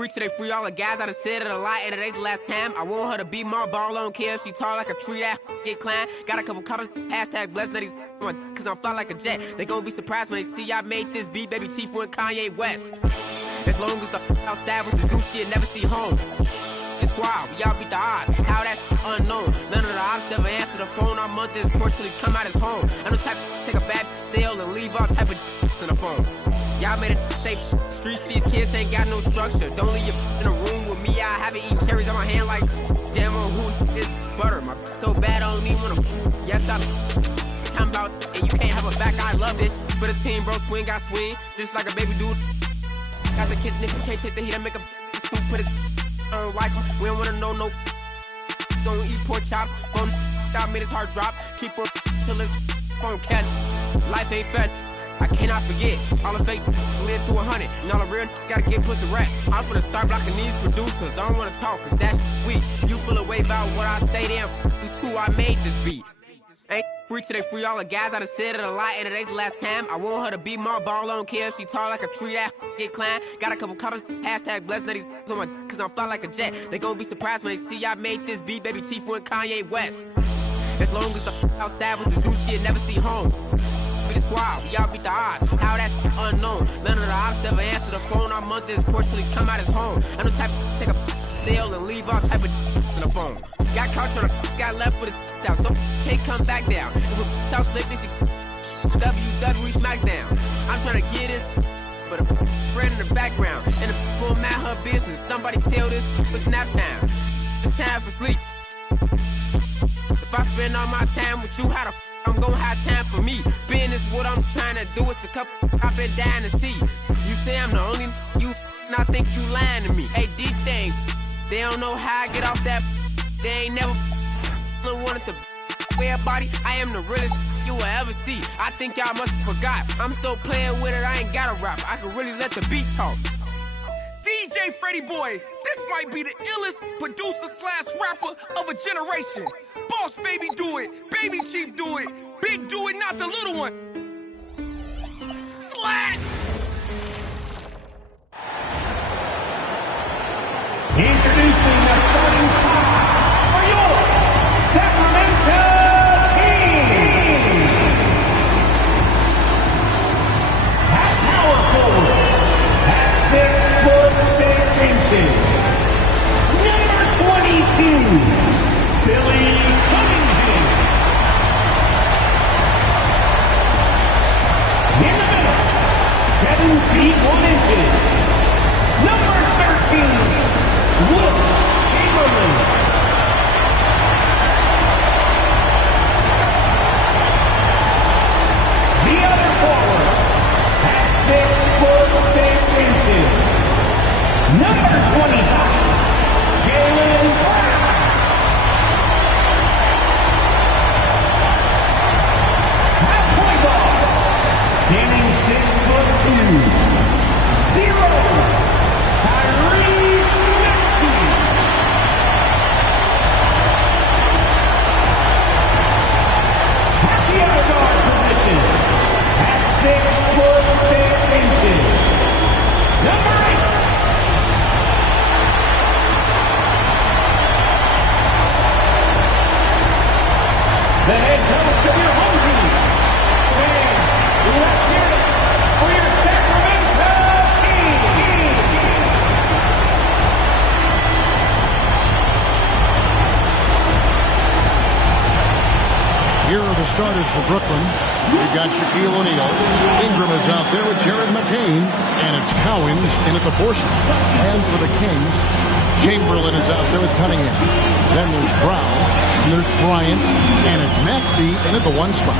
free till they free all the guys. I done said it a lot and it ain't the last time. I want her to be my ball, I don't care if she tall like a tree, that get climb. Got a couple comments, hashtag blessed, now these cause I'm fly like a jet. They gon' be surprised when they see I made this beat, baby Chief and Kanye West. As long as the outside with the zoo shit, never see home. It's wild, we all beat the odds, how that's unknown. None of the ops ever answer the phone. Our month is poor till he come out his home. I'm the type to take a bad sale and leave all type of in the phone. Y'all made it safe streets, these kids ain't got no structure. Don't leave your in a room with me, I haven't eaten cherries on my hand like damn on who is butter. My so bad on me when I'm, yes I'm talking about, and you can't have a back, I love this. For the team, bro, swing, I swing, just like a baby dude. Got the kitchen, if you can't take the heat, I make a soup, put his I don't like him, we don't wanna know no. Don't eat pork chops, phone 5 minutes hard drop, keep her till his phone catch. Life ain't fed. I cannot forget, all the fake live to 100, and all the real gotta get put to rest. I'm finna start blocking these producers, I don't wanna talk, cause that's weak. You feel a way about what I say, damn, you too, I made this beat. Ain't free till they free all the guys, I done said it a lot, and it ain't the last time. I want her to be my ball, I don't care if she tall like a tree, that get climb. Got a couple comments, hashtag blessed, now these on my, cause I'm fly like a jet. They gon' be surprised when they see I made this beat, baby Chief and Kanye West. As long as the outside with the zoo shit, never see home. The squad, we all beat the odds, how that's unknown. None of the ops ever answer the phone. Our month is poor till he come out his home. I'm the type to take a deal and leave all type of in the phone. Got caught trying to got left with his out, so can't come back down. If we talk slick, this shit WWE SmackDown. I'm trying to get this, but a friend in the background, and the full man her business. Somebody tell this, it's nap time. It's time for sleep. If I spend all my time with you, how the I'm gon' have time for me. Spin is what I'm trying to do. It's a couple I've been dying to see. You say I'm the only you, and I think you lying to me. Hey, D-Thing, they don't know how I get off that. They ain't never wanted to wear a body. I am the realest you will ever see. I think y'all must have forgot. I'm still playing with it, I ain't got a rap. I can really let the beat talk. DJ Freddie Boy, this might be the illest producer slash rapper of a generation. Boss Baby do it, Baby Chief do it, Big do it, not the little one. Slat! Introducing the starting five for your Sacramento Kings. At power forward, at 6'6" number 22, Billy Cunningham. In the middle, 7 feet 1 inches, number 13, Wilt Chamberlain. The other forward, at 6'6" number 25, Jalen Brown. At point guard, standing 6'2", 0, Maxey. At the other guard position, at 6'6", number 8, the head coach of your home team, and let's hear it for your Sacramento Kings. Here are the starters for Brooklyn. We've got Shaquille O'Neal. Ingram is out there with Jared McCain. And it's Cowens in at the 4 spot. And for the Kings, Chamberlain is out there with Cunningham. Then there's Brown. And there's Bryant. And it's Maxey in at the 1 spot.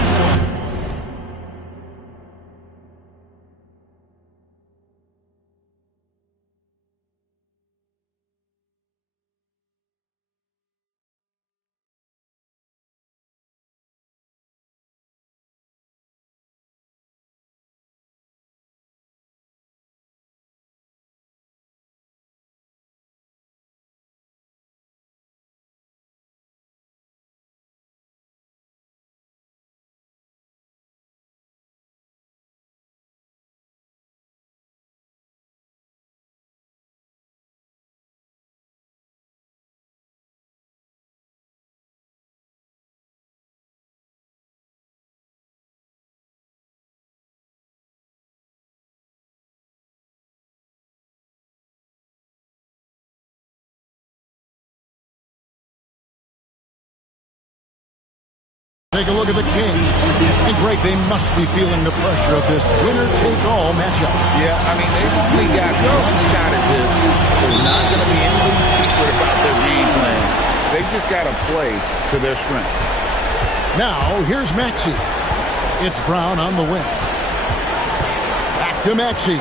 take a look at the Kings. And Greg, they must be feeling the pressure of this winner-take-all matchup. Yeah, I mean, they've only got one shot at this. There's not going to be anything secret about their game plan. They've just got to play to their strength. Now, here's Maxey. It's Brown on the wing. Back to Maxey.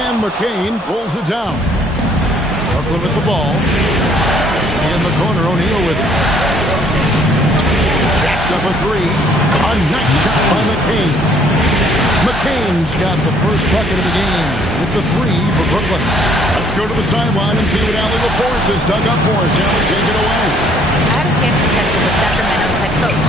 And McCain pulls it down. Brooklyn with the ball. In the corner, O'Neal with it. Jacks up a three. A nice shot by McCain. McCain's got the first bucket of the game with the three for Brooklyn. Let's go to the sideline and see what Allie LaForce has dug up for us. Allie, take it away. I had a chance to catch up with Sacramento's head coach.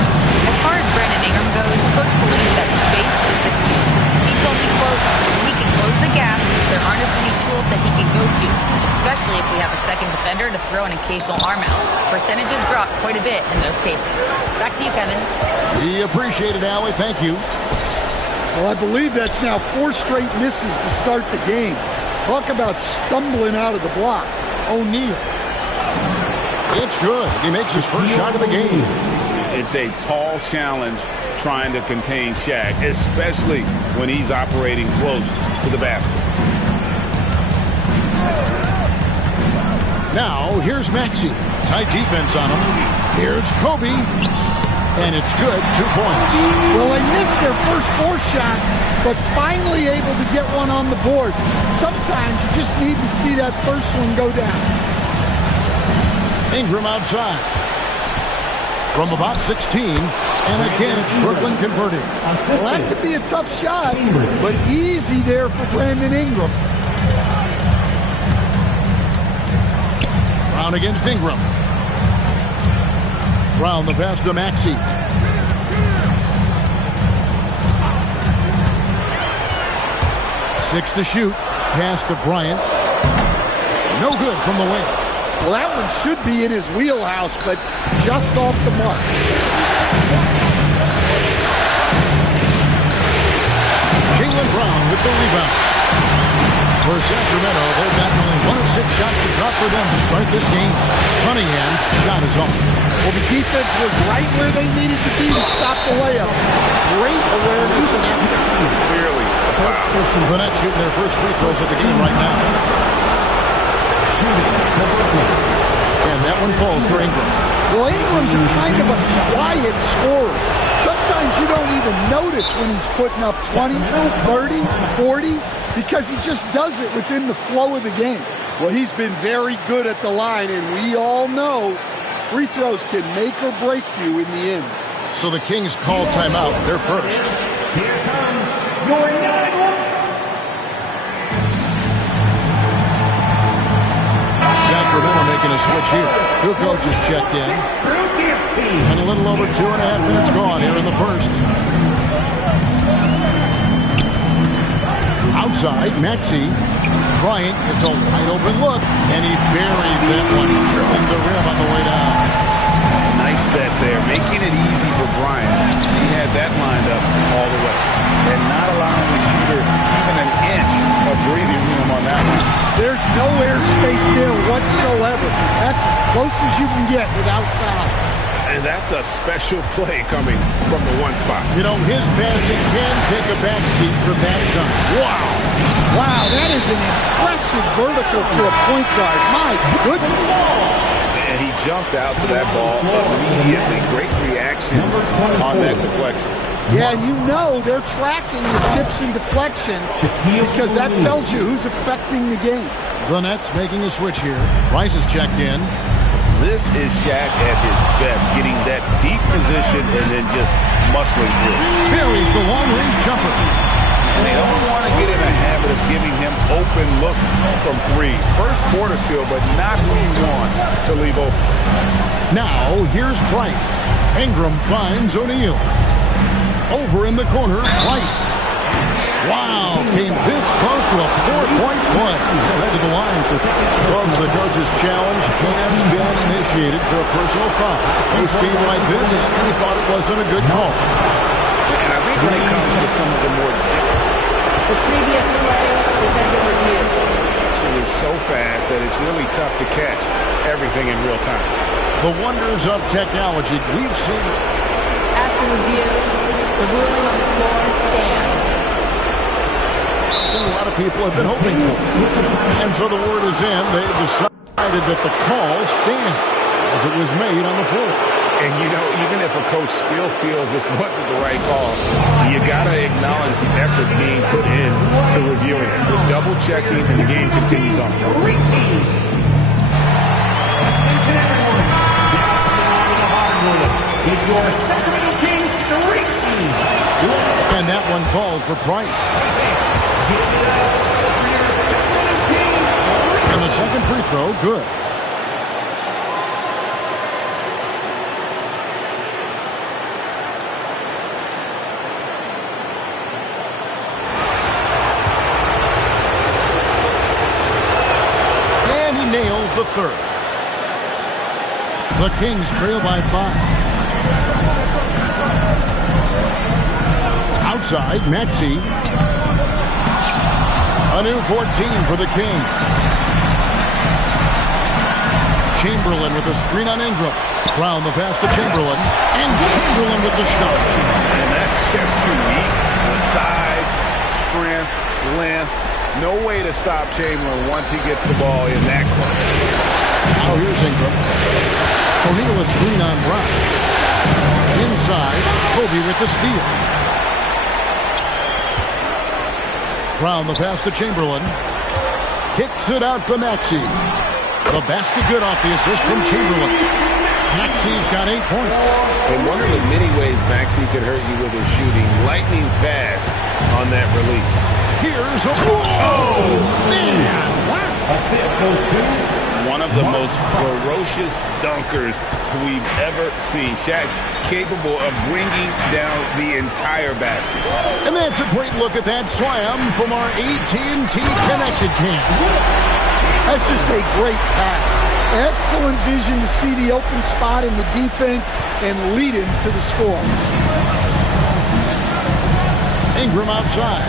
As far as Brandon Ingram goes, Coach believes that space is the key. He told me, quote, "We can close the gap. There aren't as many tools that he can go to, especially if we have a second defender to throw an occasional arm out. Percentages drop quite a bit in those cases." Back to you, Kevin. We appreciate it, Allie. Thank you. Well, I believe that's now 4 straight misses to start the game. Talk about stumbling out of the block. O'Neal. It's good. He makes his first shot of the game. It's a tall challenge trying to contain Shaq, especially when he's operating close to the basket. Now, here's Maxey. Tight defense on him. Here's Kobe. And it's good. 2 points. Well, they missed their first 4 shots, but finally able to get one on the board. Sometimes you just need to see that first one go down. Ingram outside. From about 16. And again, it's Brooklyn converting. Well, that could be a tough shot, but easy there for Brandon Ingram. Brown against Ingram. Brown the pass to Maxey. Six to shoot. Pass to Bryant. No good from the wing. Well, that one should be in his wheelhouse, but just off the mark. Jaylen Brown with the rebound. For Sacramento, they've got only 1 of 6 shots to drop for them to start this game. Cunningham's shot is off. Well, the defense was right where they needed to be to stop the layup. Great awareness and effort. Clearly a foul. The Nets shooting their first free throws of the game right now. And that one falls for Ingram. Well, Ingram's a kind of a quiet scorer. Sometimes you don't even notice when he's putting up 20, 30, 40, because he just does it within the flow of the game. Well, he's been very good at the line, and we all know free throws can make or break you in the end. So the Kings call timeout. They're first. Here comes your number 1. Sacramento making a switch here. 2 coaches checked in. And a little over 2.5 minutes gone here in the first. Outside, Maxey. Bryant gets a wide open look, and he buries that one, drilling the rim on the way down. Nice set there, making it easy for Bryant. He had that lined up all the way. And not allowing the shooter even an inch of breathing room on that one. There's no airspace there whatsoever. That's as close as you can get without foul. And that's a special play coming from the one spot. You know, his passing can take a back seat for bad time. Wow. Wow, that is an impressive vertical for a point guard. My goodness. And he jumped out to that ball immediately. Great reaction on that deflection. Yeah, and you know they're tracking the tips and deflections because that tells you who's affecting the game. The Nets making a switch here. Rice is checked in. This is Shaq at his best, getting that deep position and then just muscling through. Buries the long-range jumper. And they don't want to get in a habit of giving him open looks from 3. First quarter still, but not who you want to leave open. Now, here's Price. Ingram finds O'Neal. Over in the corner, Price. Wow, came this close to a 4-point play. Head to the line from the coach's challenge has been initiated for a personal foul. Post game like this, he thought it wasn't a good call. And I think when it comes to some of the more The previous play is under review. actually so fast that it's really tough to catch everything in real time. The wonders of technology we've seen. After review, the ruling on the floor stands. A lot of people have been hoping for. And so the word is in. They've decided that the call stands as it was made on the floor. And, you know, even if a coach still feels this wasn't the right call, you got to acknowledge the effort being put in to reviewing it. The double checking, and the game continues on. It's your Sacramento Kings streak team. And that one falls for Price. And the second free throw, good. And he nails the third. The Kings trail by 5. Outside, Maxey. A new 14 for the Kings. Chamberlain with the screen on Ingram. Brown the pass to Chamberlain. And Chamberlain with the shot. And that's just too easy. The size, strength, length. No way to stop Chamberlain once he gets the ball in that corner. Oh, here's Ingram. O'Neal a screen on Brown. Inside, Kobe with the steal. Brown the pass to Chamberlain. Kicks it out to Maxey. The basket good off the assist from Chamberlain. Maxey's got 8 points. And one of the many ways Maxey could hurt you with his shooting, lightning fast on that release. Here's a... Oh, man! Assist goes to one of the most ferocious dunkers we've ever seen. Shaq capable of bringing down the entire basket. And that's a great look at that slam from our AT&T Connected Cam. That's just a great pass. Excellent vision to see the open spot in the defense and lead him to the score. Ingram outside.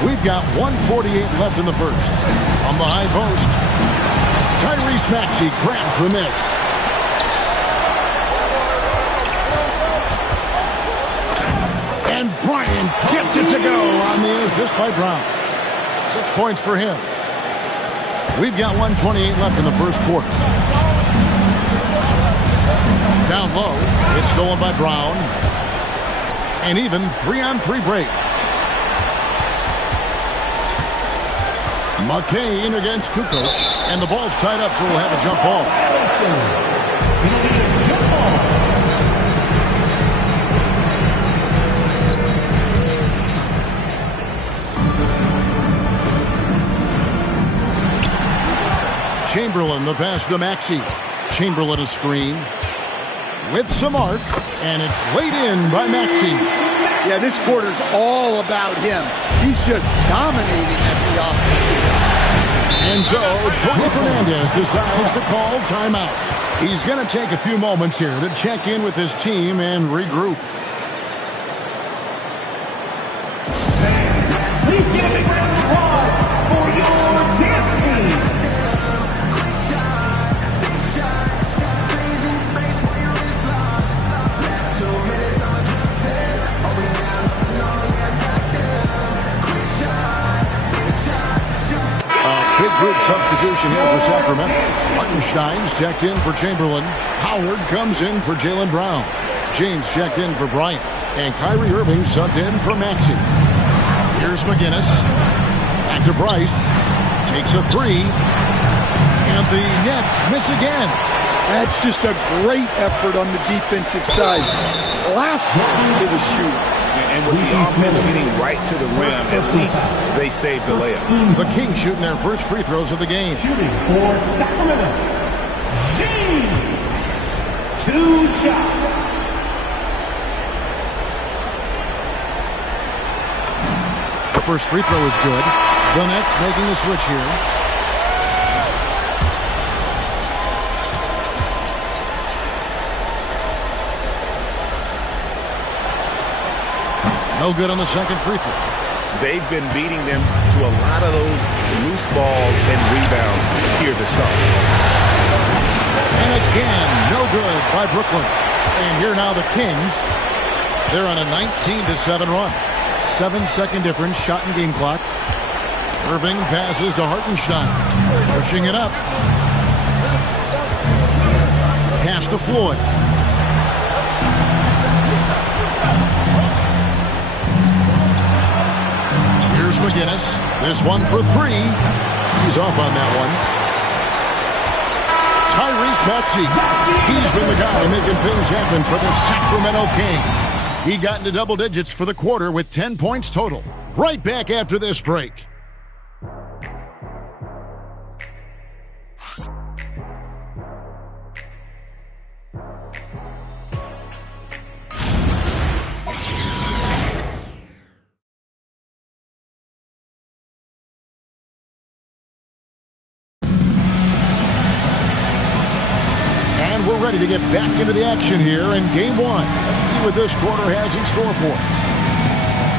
We've got 1:48 left in the first. On the high post, Tyrese Maxey grabs the miss. And Bryant gets it to go on the assist by Brown. 6 points for him. We've got 1:28 left in the first quarter. Down low, it's stolen by Brown. And even 3-on-3 break. McCain against Kukoc, and the ball's tied up, so we'll have a jump ball. Chamberlain, the pass to Maxey. Chamberlain a screen with some arc, and it's laid in by Maxey. Yeah, this quarter's all about him. He's just dominating at the offense. And so, Tony Fernandez decides to call timeout. He's going to take a few moments here to check in with his team and regroup. Please give a big round of applause for your dance team. Big group substitution here for Sacramento. Martinstein's checked in for Chamberlain. Howard comes in for Jaylen Brown. James checked in for Bryant. And Kyrie Irving subbed in for Maxey. Here's McGinnis. Back to Bryce. Takes a three. And the Nets miss again. That's just a great effort on the defensive side. Last one to the shoot. And with the offense getting right to the rim, at least they saved the layup. The Kings shooting their first free throws of the game. Shooting for Sacramento, James. 2 shots. The first free throw is good. The Nets making a switch here. No good on the second free throw. they've been beating them to a lot of those loose balls and rebounds here to start. And again, no good by Brooklyn. And here now the Kings. They're on a 19-7 run. 7-second difference, shot and game clock. Irving passes to Hartenstein. Pushing it up. Pass to Floyd. Here's McGinnis. This one for three. He's off on that one. Tyrese Maxey. He's been the guy making things happen for the Sacramento Kings. He got into double digits for the quarter with 10 points total. Right back after this break. And we're ready to get back into the action here in game one. Let's see what this quarter has in store for us.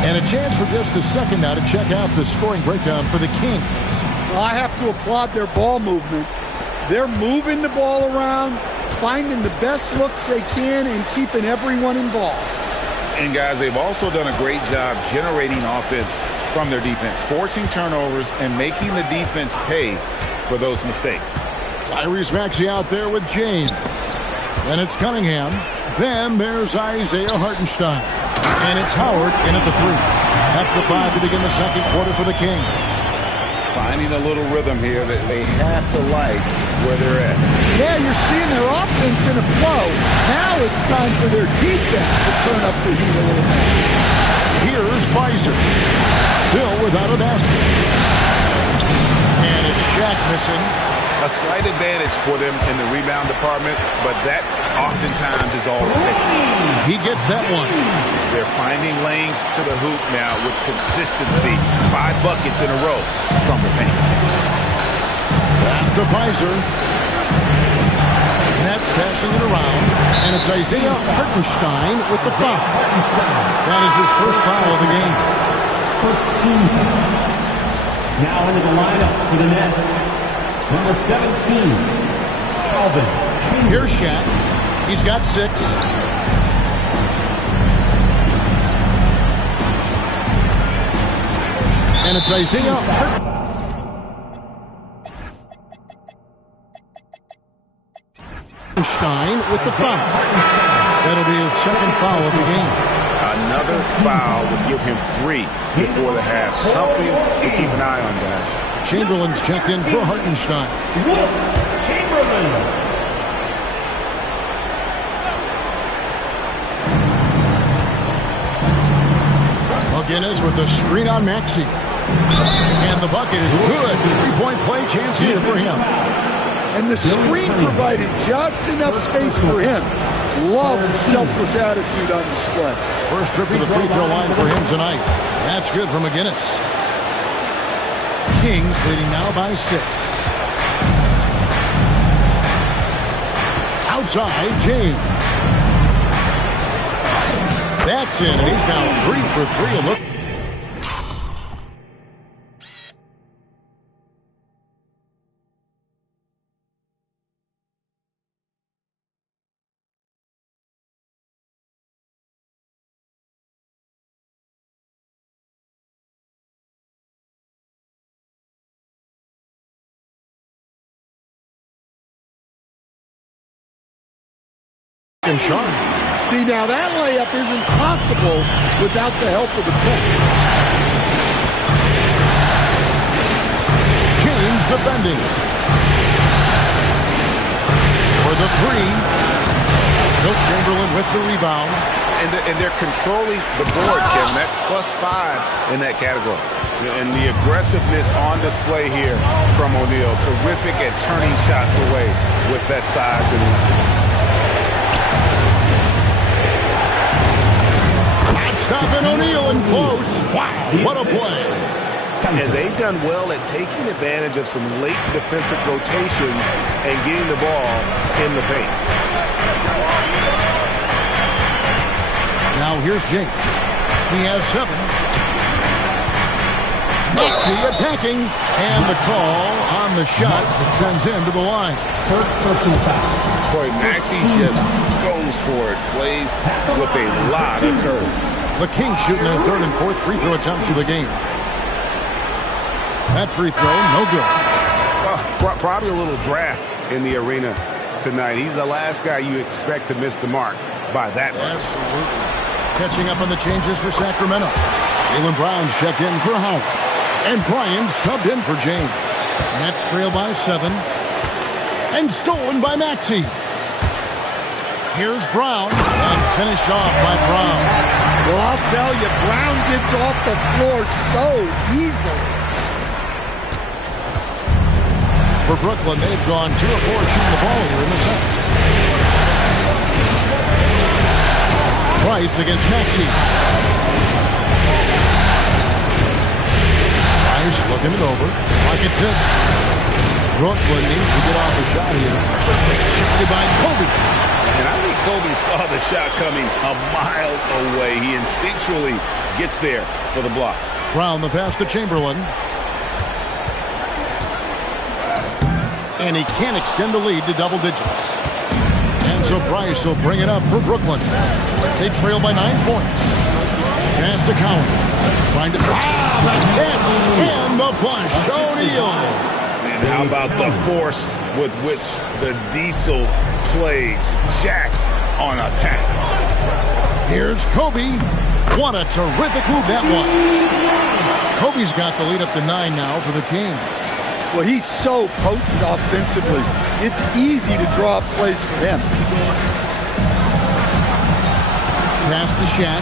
And a chance for just a second now to check out the scoring breakdown for the Kings. Well, I have to applaud their ball movement. They're moving the ball around, finding the best looks they can, and keeping everyone involved. And guys, they've also done a great job generating offense from their defense, forcing turnovers and making the defense pay for those mistakes. Tyrese Maxey out there with James. Then it's Cunningham. Then there's Isaiah Hartenstein. And it's Howard in at the three. That's the five to begin the second quarter for the Kings. Finding a little rhythm here that they have to like where they're at. Yeah, you're seeing their offense in a flow. Now it's time for their defense to turn up the heat a little bit. Here's Pfizer. Still without a basket. And it's Shaq missing. A slight advantage for them in the rebound department, but that oftentimes is all it takes. He gets that one. They're finding lanes to the hoop now with consistency. 5 buckets in a row from the paint. Pass to Pfizer. Nets passing it around, and it's Isaiah Hartenstein with the foul. That is his first foul of the game. First team. Now into the lineup for the Nets. Number 17, Calvin. Here's Shaq. He's got 6. And it's Isaiah Hartenstein with the foul. That'll be his second foul of the game. Another foul would give him 3 before the half. Something to keep an eye on, guys. Chamberlain's checked in for Hartenstein. Chamberlain. McGinnis with the screen on Maxey. And the bucket is good. 3-point play chance here for him. And the screen provided just enough space for him. Love the selfless attitude on display. First trip to the free throw line for him tonight. That's good for McGinnis. Kings leading now by 6. Outside, James. That's in, and he's now 3 for 3. Look. And Sean. See, now that layup isn't possible without the help of the pick. James defending. For the 3. Wilt Chamberlain with the rebound. And they're controlling the boards, Kevin. That's +5 in that category. And the aggressiveness on display here from O'Neal. Terrific at turning shots away with that size and length. Stopping O'Neal in close. Wow, what a play. And they've done well at taking advantage of some late defensive rotations and getting the ball in the paint. Now here's James. He has 7. Maxey attacking, and the call on the shot that sends him to the line. First personal foul. Boy, Maxey just goes for it, plays with a lot of curve. The Kings shooting their third and fourth free throw attempts of the game. That free throw, no good. Probably a little draft in the arena tonight. He's the last guy you expect to miss the mark by that much. Absolutely. Catching up on the changes for Sacramento. Jaylen Brown's checked in for Howard. And Bryan subbed in for James. Nets trail by 7. And stolen by Maxey. Here's Brown. And finished off by Brown. Well, I'll tell you, Brown gets off the floor so easily. For Brooklyn, they've gone 2 of 4 shooting the ball here in the second. Price against Maxey. Price looking it over. Pocket 6. Brooklyn needs to get off a shot here. By Kobe. And I think Kobe saw the shot coming a mile away. He instinctually gets there for the block. Brown the pass to Chamberlain. And he can't extend the lead to double digits. And so Price will bring it up for Brooklyn. They trail by 9 points. Pass to Cowan. Trying to... and the flush. O'Neal. And how about the force with which the Diesel plays Shaq on attack? Here's Kobe. What a terrific move that was. Kobe's got the lead up to 9 now for the Kings. Well, he's so potent offensively. It's easy to draw up plays for him. Pass to Shaq.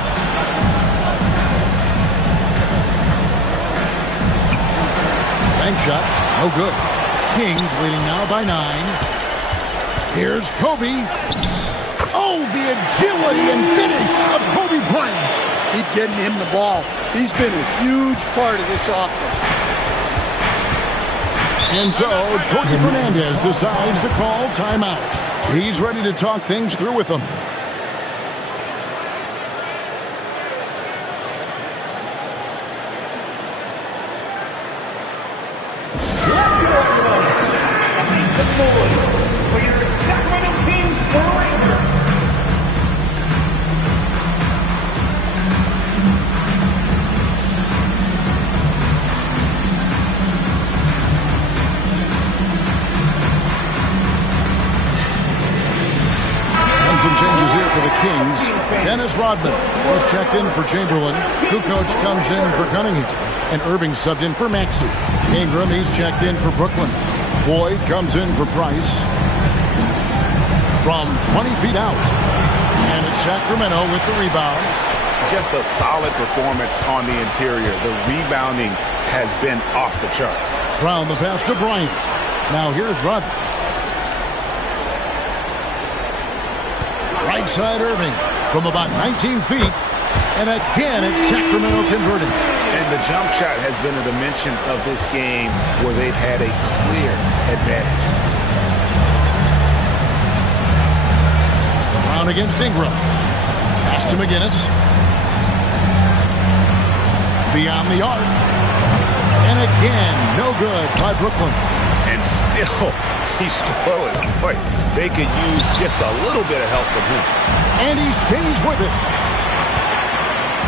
Bank shot. No good. Kings leading now by 9. Here's Kobe. Oh, the agility and finish of Kobe Bryant. Keep getting him the ball. He's been a huge part of this offense. And so, Jorge Fernandez decides to call timeout. He's ready to talk things through with them. Make some noise for your Sacramento Kings Warriors. Some changes here for the Kings. Dennis Rodman was checked in for Chamberlain. Kukoc comes in for Cunningham. And Irving subbed in for Maxey. Ingram, he's checked in for Brooklyn. Boyd comes in for Price. From 20 feet out. And it's Sacramento with the rebound. Just a solid performance on the interior. The rebounding has been off the charts. Brown the pass to Bryant. Now here's Rodman. Right side Irving from about 19 feet. And again, it's Sacramento converting. And the jump shot has been a dimension of this game where they've had a clear advantage. Brown against Ingram. Pass to McGinnis. Beyond the arc. And again, no good by Brooklyn. And still... he's throwing. Boy, they could use just a little bit of help from him. And he stays with it.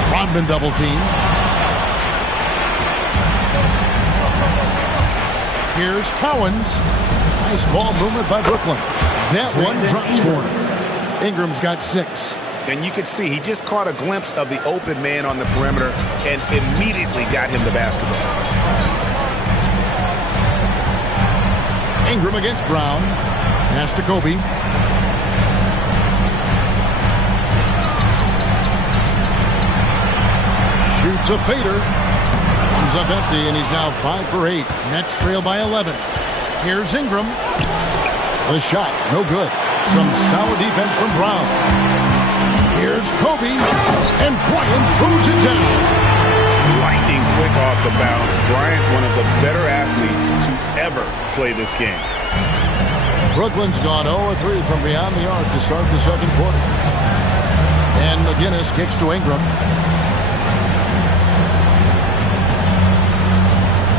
Rodman double team. Here's Cowens. Nice ball movement by Brooklyn. That one drops for him. Ingram's got 6. And you could see he just caught a glimpse of the open man on the perimeter and immediately got him the basketball. Ingram against Brown. Pass to Kobe. Shoots a fader. Comes up empty, and he's now 5 for 8. Nets trail by 11. Here's Ingram. The shot, no good. Some solid defense from Brown. Here's Kobe. And Bryant throws it down. Lightning quick off the bounce. Bryant, one of the better athletes to ever play this game. Brooklyn's gone 0-3 from beyond the arc to start the second quarter. And McGinnis kicks to Ingram.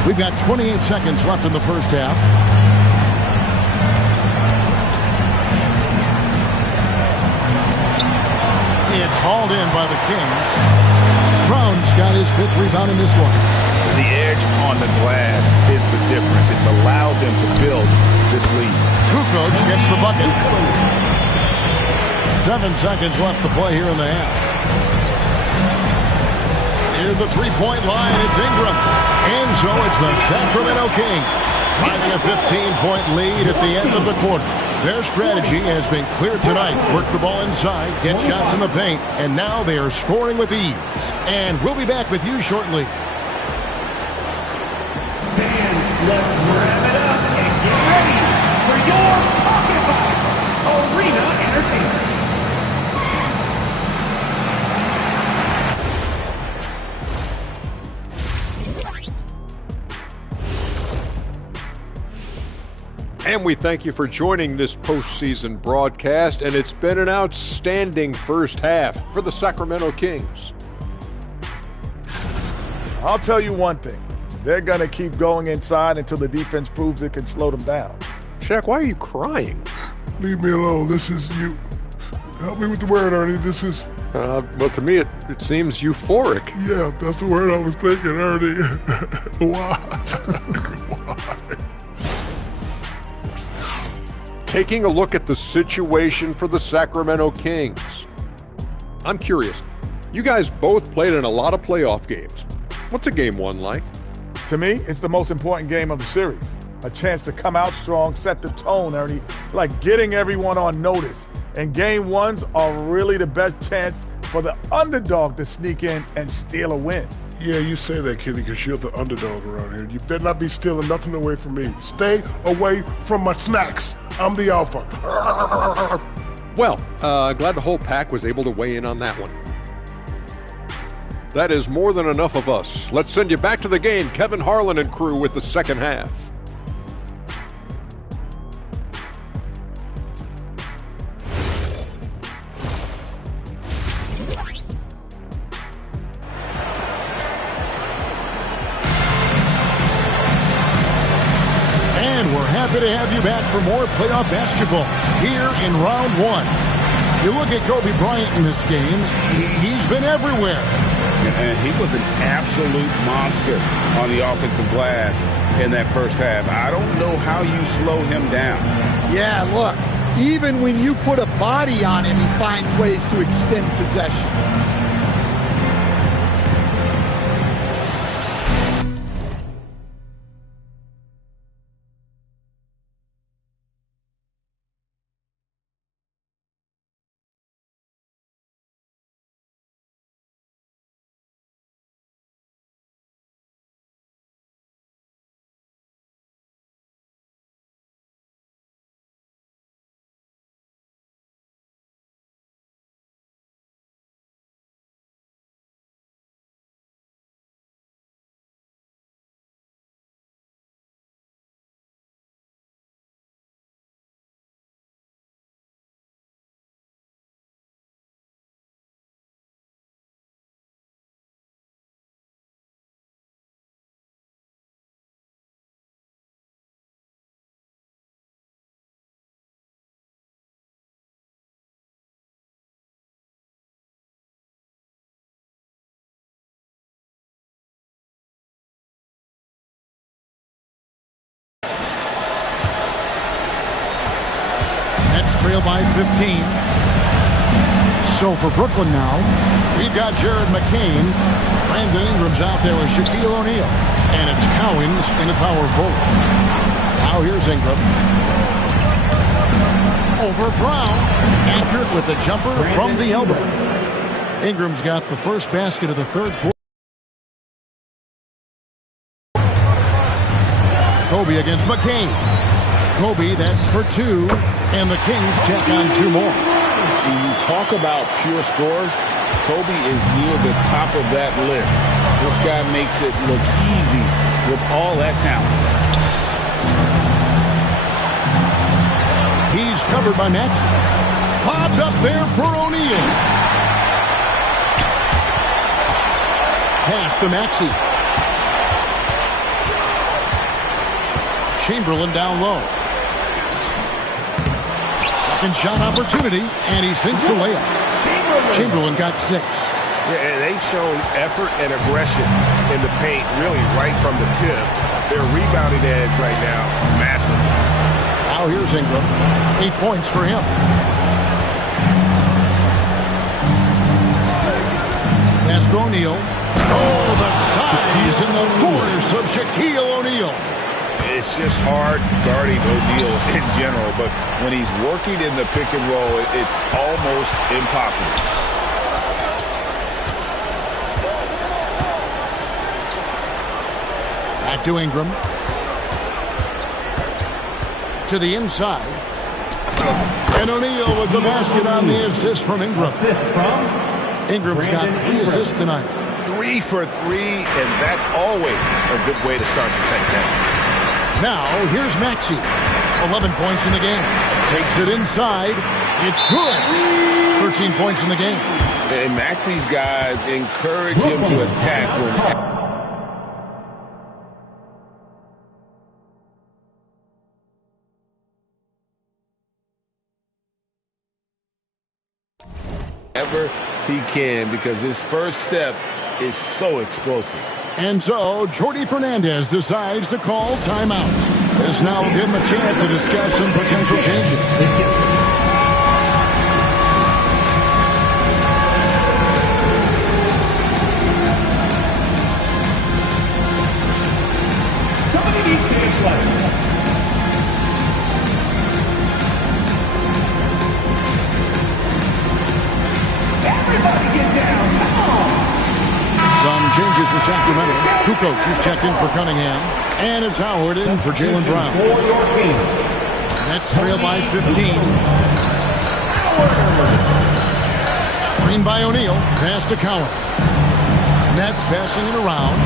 We've got 28 seconds left in the first half. It's hauled in by the Kings. Brown's got his 5th rebound in this one. The edge on the glass is the difference. It's allowed them to build this lead. Kukoc gets the bucket. 7 seconds left to play here in the half. Near the three-point line, it's Ingram. And so it's the Sacramento Kings finding a 15-point lead at the end of the quarter. Their strategy has been clear tonight. Work the ball inside, get shots in the paint, and now they are scoring with ease. And we'll be back with you shortly. Fans, let's wrap it up and get ready for your Pocket Arena Entertainment. And we thank you for joining this postseason broadcast, and it's been an outstanding first half for the Sacramento Kings. I'll tell you one thing. They're going to keep going inside until the defense proves it can slow them down. Shaq, why are you crying? Leave me alone. This is you. Help me with the word, Ernie. This is... Well, to me, it seems euphoric. Yeah, that's the word I was thinking, Ernie. Why? Why? Taking a look at the situation for the Sacramento Kings. I'm curious. You guys both played in a lot of playoff games. What's a game one like? To me, it's the most important game of the series. A chance to come out strong, set the tone, Ernie, like getting everyone on notice. And game ones are really the best chance for the underdog to sneak in and steal a win. Yeah, you say that, Kenny, because you're the underdog around here. You better not be stealing nothing away from me. Stay away from my snacks. I'm the alpha. Well, glad the whole pack was able to weigh in on that one. That is more than enough of us. Let's send you back to the game, Kevin Harlan and crew, with the second half. And we're happy to have you back for more playoff basketball here in round one. You look at Kobe Bryant in this game, he's been everywhere. And he was an absolute monster on the offensive glass in that first half. I don't know how you slow him down. Yeah, look, even when you put a body on him, he finds ways to extend possession. Trail by 15. So for Brooklyn now, we've got Jared McCain. Brandon Ingram's out there with Shaquille O'Neal. And it's Cowens in the power forward. Now here's Ingram. Over Brown. Accurate with the jumper from the elbow. Ingram's got the first basket of the third quarter. Kobe against McCain. Kobe, that's for two, and the Kings check on two more. When you talk about pure scores, Kobe is near the top of that list. This guy makes it look easy with all that talent. He's covered by Maxey. Popped up there for O'Neal. Pass to Maxey. Chamberlain down low. Second shot opportunity, and he sinks the layup. Chamberlain got 6. Yeah, they've shown effort and aggression in the paint, really right from the tip. Their rebounding edge right now, massive. Now here's Ingram. 8 points for him. Pass to O'Neal. Oh, the size and the force of Shaquille O'Neal. It's just hard guarding O'Neal in general, but when he's working in the pick and roll, it's almost impossible. Back to Ingram. To the inside. And O'Neal with the basket on the assist from Ingram. Ingram's got 3 assists tonight. 3 for 3, and that's always a good way to start the second half. Now, here's Maxey. 11 points in the game. Takes it inside. It's good. 13 points in the game. And Maxey's guys encourage him to attack. Whenever he can, because his first step is so explosive. And so, Jordi Fernandez decides to call timeout. This now will give him a chance to discuss some potential changes. Somebody needs dance lessons. Everybody get down. Come on. Some changes for Sacramento. 2 coaches checked in for Cunningham. And it's Howard in for Jaylen Brown. Nets trail by 15. Screen by O'Neal. Pass to Collins. Nets passing it around.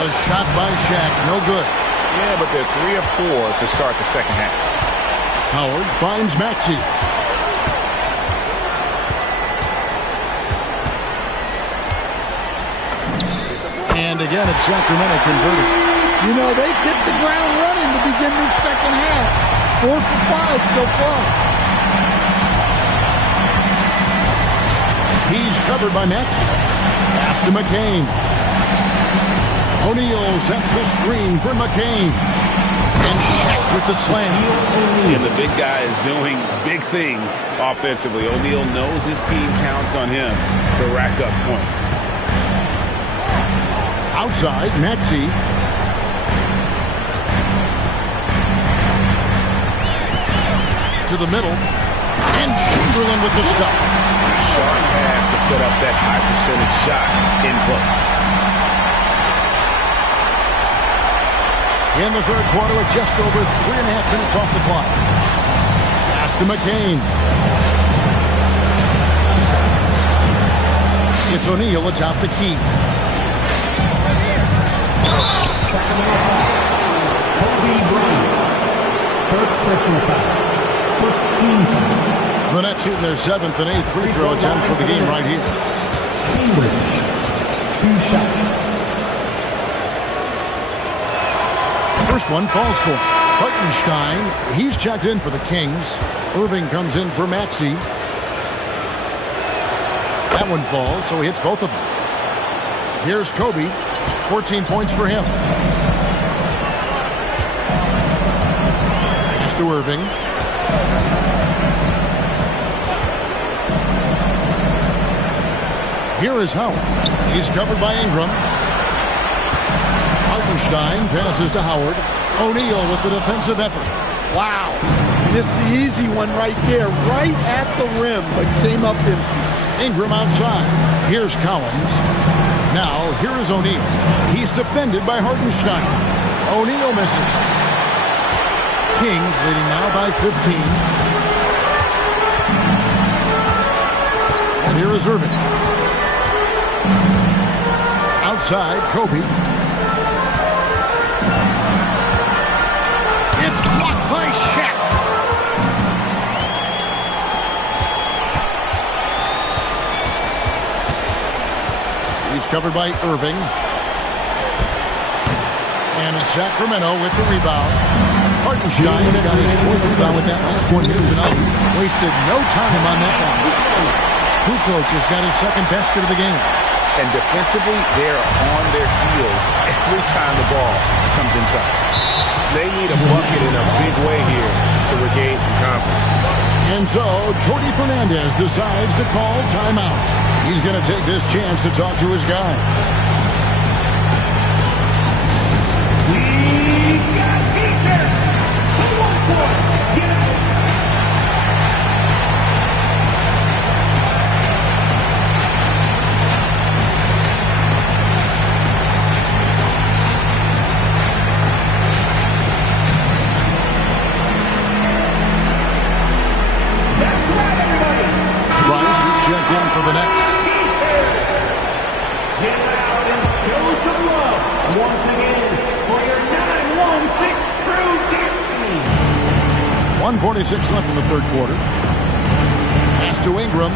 A shot by Shaq. No good. Yeah, but they're 3 of 4 to start the second half. Howard finds Maxey. And again, it's Sacramento converted. You know, they've hit the ground running to begin this second half. 4 for 5 so far. He's covered by Maxey. Pass to McCain. O'Neal sets the screen for McCain. And Shaq with the slam. And the big guy is doing big things offensively. O'Neal knows his team counts on him to rack up points. Outside, Maxey. To the middle. And Chamberlain with the stuff. Sharp pass to set up that high percentage shot in close. In the third quarter with just over 3.5 minutes off the clock. Pass to McCain. It's O'Neal atop the key. First personal foul. First team foul. The Nets shooting their 7th and 8th free throw attempts for the game right here. Cambridge, 2 shots. First one falls for Hartenstein. He's checked in for the Kings. Irving comes in for Maxey. That one falls, so he hits both of them. Here's Kobe. 14 points for him. Pass to Irving. Here is Howard. He's covered by Ingram. Hartenstein passes to Howard. O'Neal with the defensive effort. Wow. Missed the easy one right there, right at the rim, but came up empty. Ingram outside. Here's Collins. Now, here is O'Neal. He's defended by Hartenstein. O'Neal misses. Kings leading now by 15. And here is Irving. Outside, Kobe. It's blocked by Shaq. He's covered by Irving. And it's Sacramento with the rebound. Hartenstein's got his 4th rebound with that last one here tonight. Wasted no time on that one. Kukoc has got his 2nd basket of the game. And defensively, they are on their heels every time the ball comes inside. They need a bucket in a big way here to regain some confidence. And so, Jordi Fernandez decides to call timeout. He's going to take this chance to talk to his guys. We got T-shirts. Who wants one? Get out. That's right, everybody. Price is checked in for the Nets. Get out and show some love once again for your 916 Crew Dance Team. 1:46 left in the 3rd quarter. Pass to Ingram.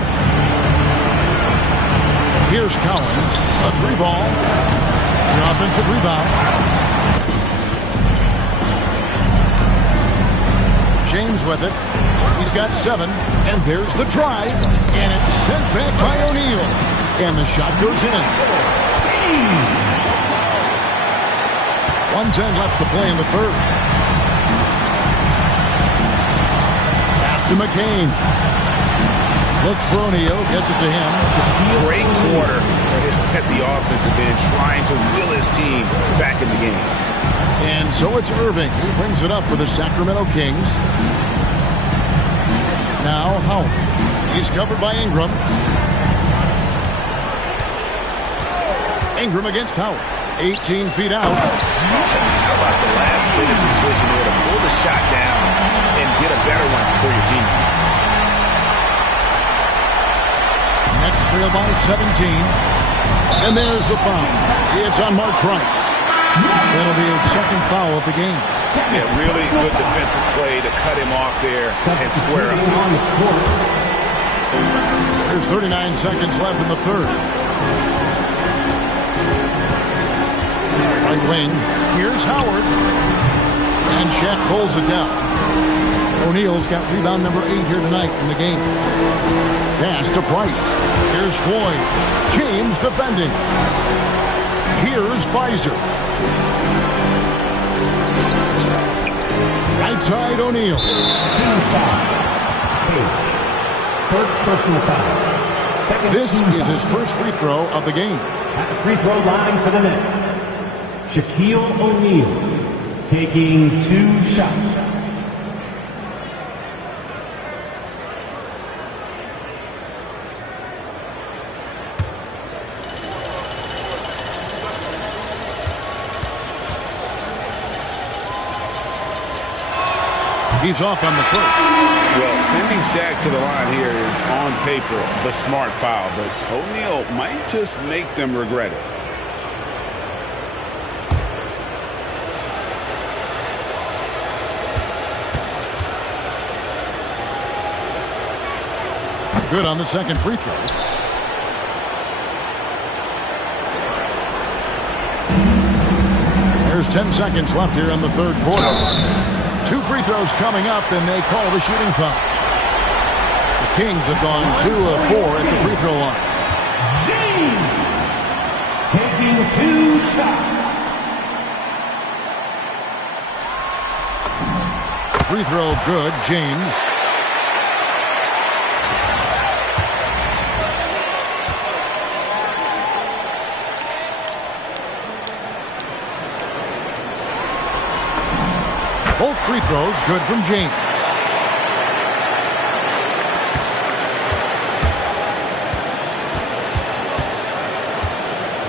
Here's Collins. A 3-ball. The offensive rebound. James with it. He's got 7. And there's the drive. And it's sent back by O'Neal. And the shot goes in. 1:10 left to play in the 3rd. Pass to McCain. Looks for O'Neal. Gets it to him. Great quarter at the offensive end, trying to will his team back in the game. And so it's Irving who brings it up for the Sacramento Kings. Now Howard. He's covered by Ingram. Ingram against Howard. 18 feet out. How about the last-minute decision there to pull the shot down and get a better one for your team? Nets trail by 17. And there's the foul. It's on Mark Price. That'll be his 2nd foul of the game. Yeah, really good defensive play to cut him off there and square up. There's 39 seconds left in the 3rd. Right wing. Here's Howard. And Shaq pulls it down. O'Neal's got rebound number 8 here tonight in the game. Pass to Price. Here's Floyd. James defending. Here's Weiser. Right side O'Neal. First personal foul. Second. This is his first free throw of the game. At the free throw line for the Nets, Shaquille O'Neal taking 2 shots. He's off on the first. Well, sending Shaq to the line here is on paper the smart foul, but O'Neal might just make them regret it. Good on the 2nd free throw. There's 10 seconds left here in the 3rd quarter. 2 free throws coming up, and they call the shooting foul. The Kings have gone 2 of 4 at the free throw line. James taking 2 shots. Free throw good, James. Both free throws good from James.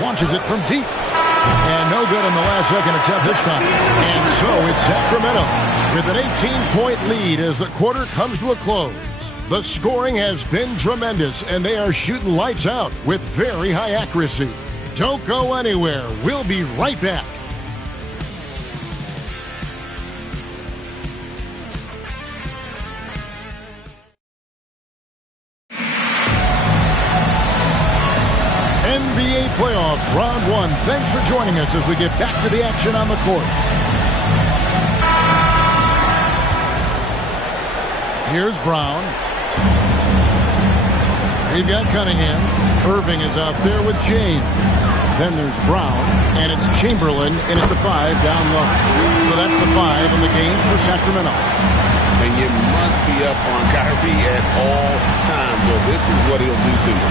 Launches it from deep. And no good on the last second attempt this time. And so it's Sacramento with an 18-point lead as the quarter comes to a close. The scoring has been tremendous, and they are shooting lights out with very high accuracy. Don't go anywhere. We'll be right back. NBA playoff round one. Thanks for joining us as we get back to the action on the court. Here's Brown. We've got Cunningham. Irving is out there with James. Then there's Brown, and it's Chamberlain in at the 5 down low. So that's the 5 in the game for Sacramento. And you must be up on Kyrie at all times, or this is what he'll do to you.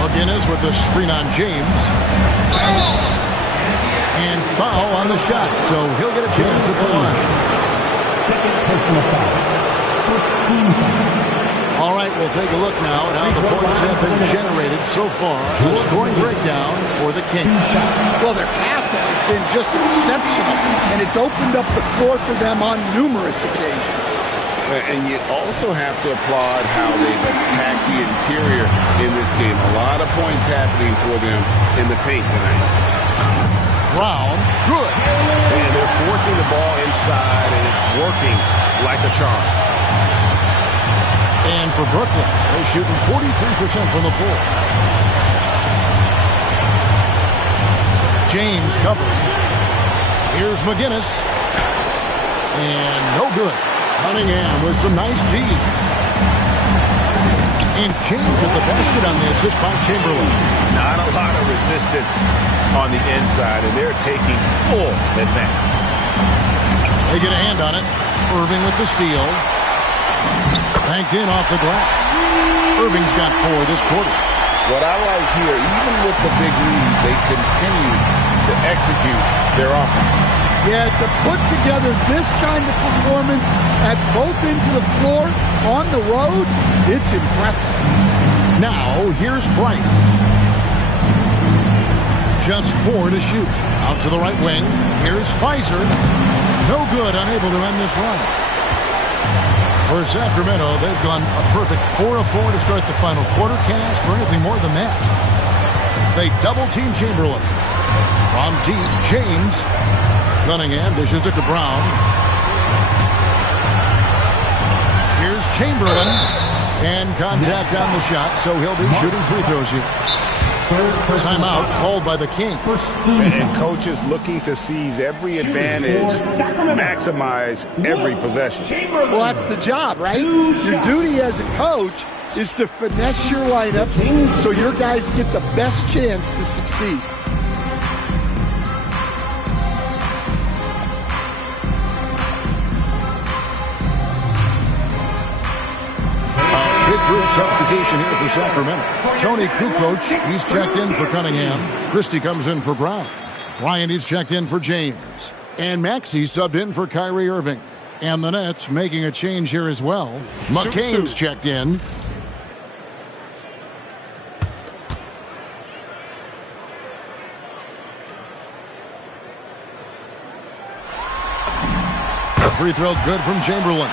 McGinnis with the screen on James. And foul on the shot, so he'll get a chance at the line. Second personal foul. First team foul. All right, we'll take a look now at how the points have been generated so far. The scoring breakdown for the Kings. Well, their passing has been just exceptional, and it's opened up the floor for them on numerous occasions. And you also have to applaud how they've attacked the interior in this game. A lot of points happening for them in the paint tonight. Brown, good. And they're forcing the ball inside, and it's working like a charm. And for Brooklyn, they're shooting 43% from the floor. James covering. Here's McGinnis. And no good. Cunningham with some nice D. And James at the basket on the assist by Chamberlain. Not a lot of resistance on the inside, and they're taking full advantage. They get a hand on it. Irving with the steal. Banked in off the glass. Irving's got 4 this quarter. What I like here, even with the big lead, they continue to execute their offense. Yeah, to put together this kind of performance at both ends of the floor on the road, it's impressive. Now, here's Price. Just 4 to shoot. Out to the right wing. Here's Pfizer. No good, unable to end this run. For Sacramento, they've gone a perfect 4-4 to start the final quarter. Can't ask for anything more than that. They double-team Chamberlain. From deep, James. Cunningham dishes it to Brown. Here's Chamberlain. And contact on the shot, so he'll be shooting free throws here. Timeout called by the King. And coaches looking to seize every advantage, maximize every possession. Well, that's the job, right? Your duty as a coach is to finesse your lineups so your guys get the best chance to succeed. Big group substitution here for Sacramento. Tony Kukoc, he's checked in for Cunningham. Christie comes in for Brown. Ryan, he's checked in for James. And Maxey subbed in for Kyrie Irving. And the Nets making a change here as well. McCain's checked in. The free throw good from Chamberlain.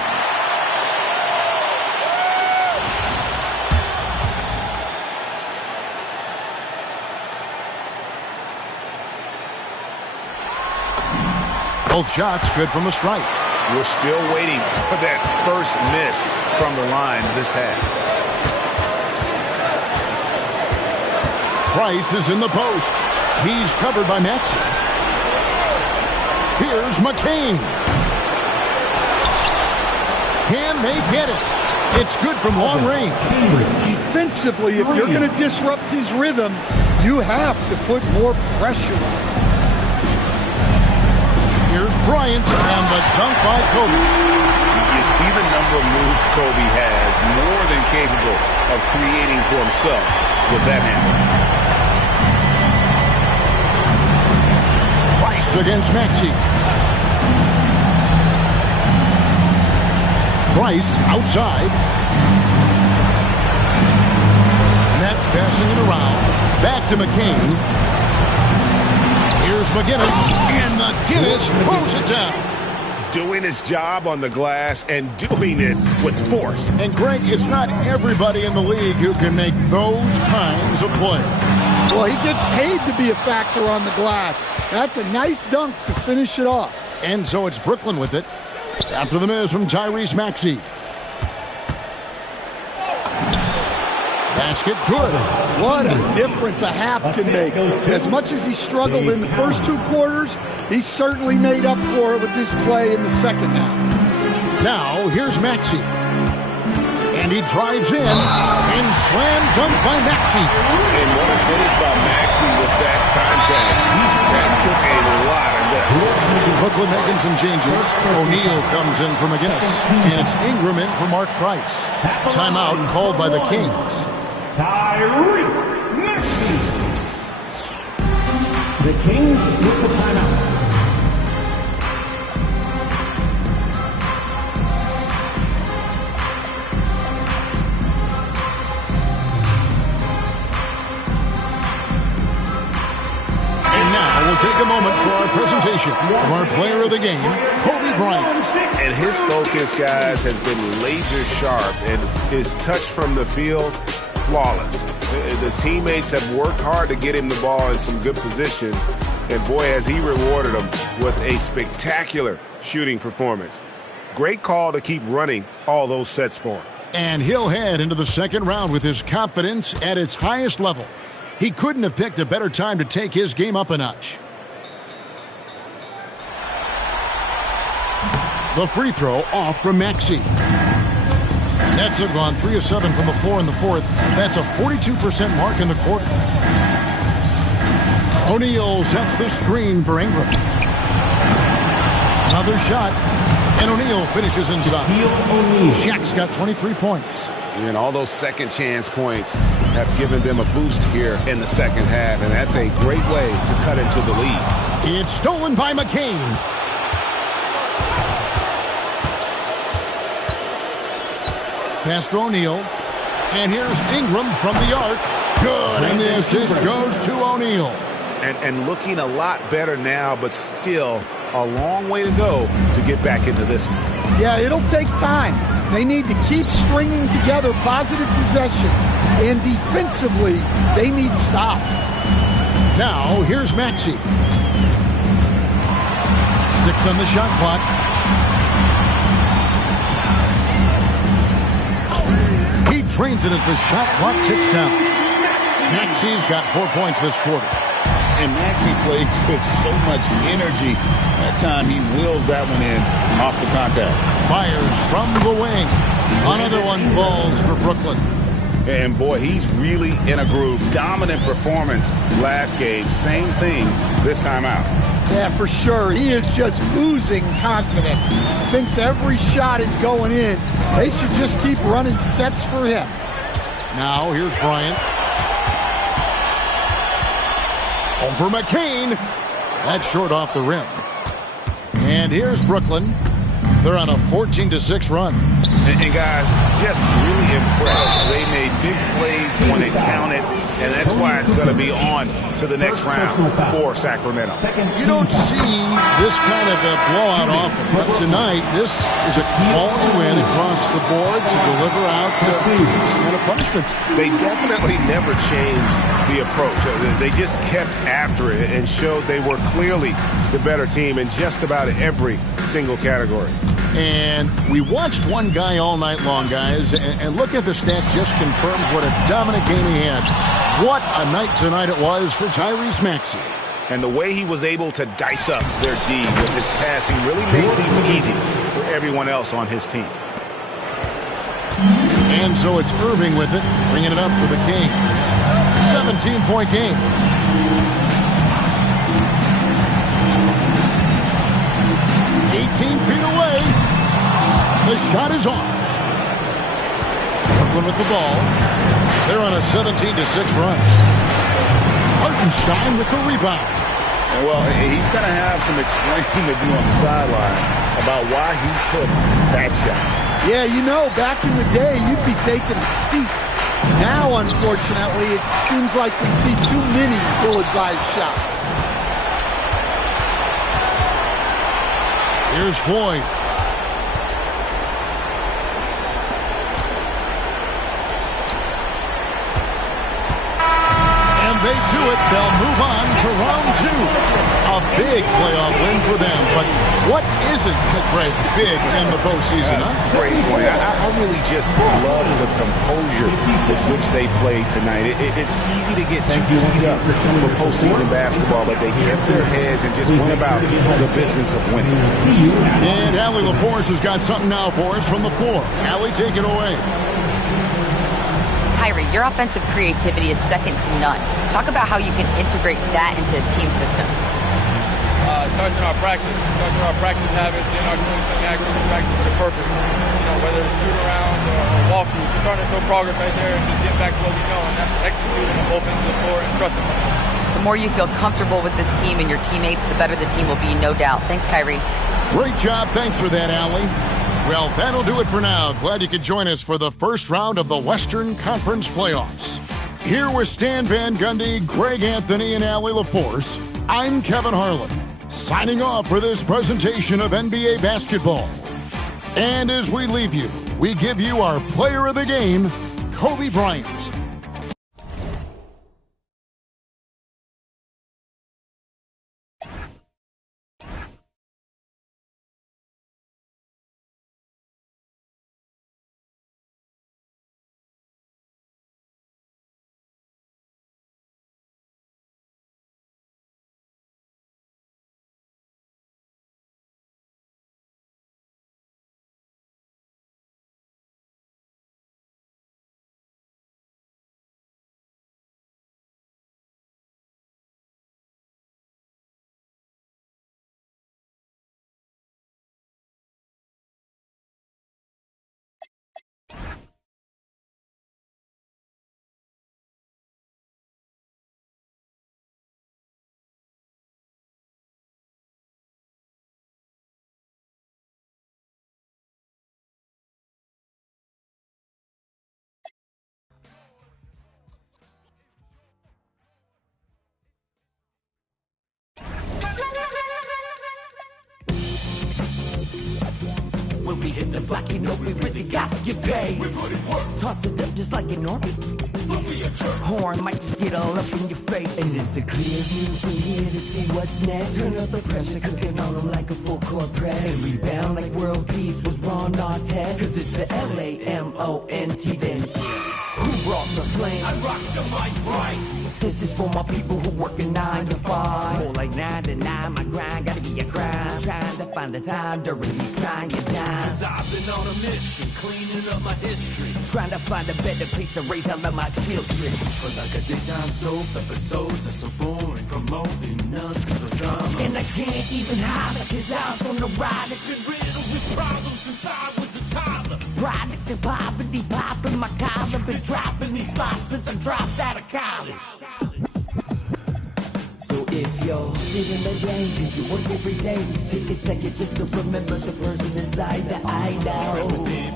Both shots good from the stripe. We're still waiting for that first miss from the line this half. Price is in the post. He's covered by Maxey. Here's McCain. Can they get it? It's good from long range. Defensively, if you're going to disrupt his rhythm, you have to put more pressure on him. Here's Bryant and the dunk by Kobe. You see the number of moves Kobe has, more than capable of creating for himself with that handle. Price against Maxey. Price outside. Nets passing it around. Back to McCain. Here's McGinnis, and McGinnis throws it down. Doing his job on the glass and doing it with force. And Greg, it's not everybody in the league who can make those kinds of plays. Well, he gets paid to be a factor on the glass. That's a nice dunk to finish it off. And so it's Brooklyn with it. After the miss from Tyrese Maxey. Basket good. What a difference a half can make. As much as he struggled in the first 2 quarters, he certainly made up for it with his play in the second half. Now, here's Maxey. And he drives in, and slam dunk by Maxey. And what a finish by Maxey with that contact. That took a lot of depth. Brooklyn making some changes. O'Neal comes in for McGinnis, and it's Ingram in for Mark Price. Timeout called by the Kings. Tyrese Maxey. The Kings with the timeout. We'll take a moment for our presentation of our player of the game, Kobe Bryant. And his focus, guys, has been laser sharp, and his touch from the field, flawless. The teammates have worked hard to get him the ball in some good position, and boy, has he rewarded them with a spectacular shooting performance. Great call to keep running all those sets for him. And he'll head into the second round with his confidence at its highest level. He couldn't have picked a better time to take his game up a notch. The free throw off from Maxey. Nets have gone 3 of 7 from the floor in the fourth. That's a 42% mark in the quarter. O'Neal sets the screen for Ingram. Another shot, and O'Neal finishes inside. Shaq's got 23 points. And all those second chance points have given them a boost here in the second half, and that's a great way to cut into the lead. It's stolen by McCain. Pass to O'Neal. And here's Ingram from the arc. Good, and the assist goes to O'Neal. And looking a lot better now, but still a long way to go to get back into this one. Yeah, it'll take time. They need to keep stringing together positive possession. And defensively, they need stops. Now, here's Maxey. 6 on the shot clock. He drains it as the shot clock ticks down. Maxey's got 4 points this quarter. And Maxey plays with so much energy. That time he wheels that one in off the contact. Fires from the wing. Another one falls for Brooklyn. And boy, he's really in a groove. Dominant performance last game. Same thing this time out. Yeah, for sure. He is just oozing confidence. Thinks every shot is going in. They should just keep running sets for him. Now, here's Bryant. Over McCain. That's short off the rim. And here's Brooklyn. They're on a 14-6 run. And guys, just really impressed. They made big plays when it counted, and that's why it's going to be on to the next round for Sacramento. You don't see this kind of a blowout often, but tonight this is a quality win across the board to deliver out this kind of punishment. They definitely never changed the approach. They just kept after it and showed they were clearly the better team in just about every single category. And we watched one guy all night long, guys, and look at the stats just confirms what a dominant game he had. What a night tonight it was for Tyrese Maxey. And the way he was able to dice up their D with his passing really made things easy for everyone else on his team. And so it's Irving with it, bringing it up for the Kings. 17-point game. Feet away. The shot is off. Brooklyn with the ball. They're on a 17-6 run. Hartenstein with the rebound. Well, he's going to have some explaining to do on the sideline about why he took that shot. Yeah, you know, back in the day, you'd be taking a seat. Now, unfortunately, it seems like we see too many ill-advised shots. Here's Floyd. And and they do it. They'll move on to round 2. A big playoff win for them. But what isn't big in the postseason, huh? Great point. I really just love the composure with which they played tonight. It's easy to get too keyed up for postseason basketball, but they kept their heads and just went about the business of winning. And Allie LaForce has got something now for us from the floor. Allie, take it away. Kyrie, your offensive creativity is second to none. Talk about how you can integrate that into a team system. It starts in our practice. It starts with our practice habits, getting our swing action, and practice with a purpose. You know, whether it's shoot-arounds or walkthroughs, we're starting to show progress right there and just getting back to what we know, and that's executing on both ends of the floor and trusting them. The more you feel comfortable with this team and your teammates, the better the team will be, no doubt. Thanks, Kyrie. Great job. Thanks for that, Allie. Well, that'll do it for now. Glad you could join us for the first round of the Western Conference Playoffs. Here with Stan Van Gundy, Greg Anthony, and Allie LaForce, I'm Kevin Harlan, signing off for this presentation of NBA basketball. And as we leave you, we give you our player of the game, Kobe Bryant. When we hit the block, you know we really got to get paid. We put in work. Toss it up just like an orbit. Horn might just get all up in your face. And it's a clear view from here to see what's next. Turn up the pressure, cooking on them like a full court press. And rebound like world peace was Ron Artest. Cause it's the L-A-M-O-N-T then. Who brought the flame? I rock the mic right. This is for my people who working 9 to 5. More like 9 to 9, my grind gotta be a crime. Trying to find the time during these trying times. Cause I've been on a mission, cleaning up my history. Trying to find a better place to raise all of my children. But like a daytime soap, episodes are so boring, promoting nothing but drama. And I can't even hide it, cause I was on the ride. I've been riddled with problems since I was a toddler. Product of poverty, popping my collar. Been dropping these spots since I dropped out of college. So if you're feeling the rain, cause you work every day, take a second just to remember the person inside that I know.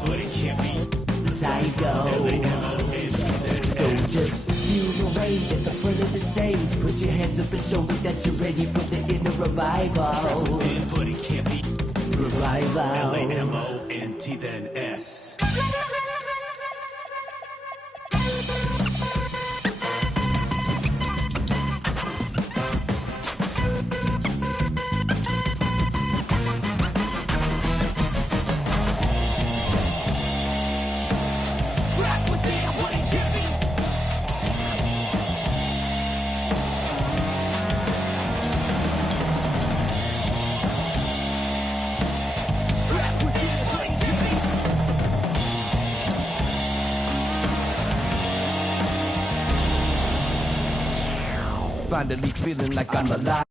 But it can't be psycho. So just feel the rain at the front of the stage. Put your hands up and show me that you're ready for the inner revival. But it can't be revival. L-A-M-O-N-T then S. Finally feeling like I'm alive.